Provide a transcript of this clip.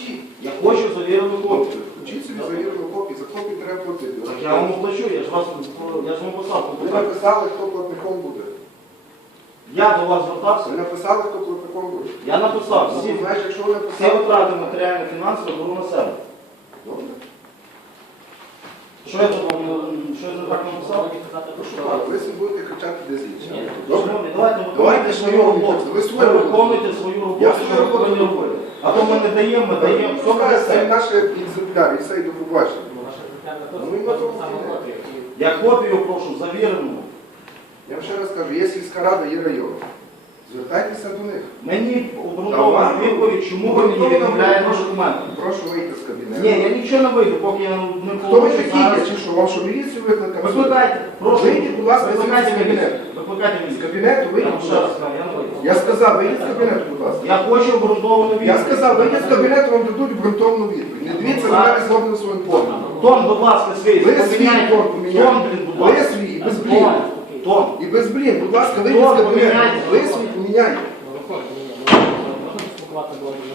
Включіть. Я хочу завірену копію. Включіть собі завірену копію, за копію треба платити. Так я вам оплачу, я ж вам писав. Ви написали, хто платником буде. Я до вас звертався. Ви написали, хто платником буде. Я написав. Ну, Всі знаєш, якщо ви всі написали... витрати матеріально-фінансово беру на себе. Добре. Що я тут вам що я так написав? Ви собі будете кричати десь інше. Ні, Добре? шановні, давайте Давайте виконуйте свою свою роботу. роботу. Ви свою Ви роботу. виконуйте свою роботу, Я що свою ви роботу повинні роблю. робити. А то ми не даємо, все буде Це все. наш екземпляр, і все, і до побачення. Ну, і на тому кінець. Я копію прошу, завірену. Я вам ще раз кажу, є сільська рада, є район. Звертайтеся до них. Мені обґрунтована відповідь, чому ви мені відмовляєте документи. Прошу вийти з кабінету. Ні, я нічого не вийду, поки я не Хто ви получу такі є? Чи що? Вам що, міліцію викликати? Викликайте, прошу. Вийдіть, будь ласка, Викликайте з міліцію. кабінету. Викликайте З міліцію. кабінету Я вийдіть, вам будь ще раз ласка. кажу, я не вийду. Я сказав, вийдіть з кабінету, будь ласка. Я хочу обґрунтовану відповідь. Я сказав, вийдіть з кабінету, вам дадуть обґрунтовну відповідь. Не дивіться на мене злобним своїм поглядом. Тон, будь ласка, свій. Ви свій Поміняйте. тон поміняйте. Тон, блін, будь ласка. Ви свій, і без блін. Тон. І без блін, будь ласка, вийдіть з Тон кабінету. поміняйте. Ви свій поміняйте. Можна спілкувати було дуже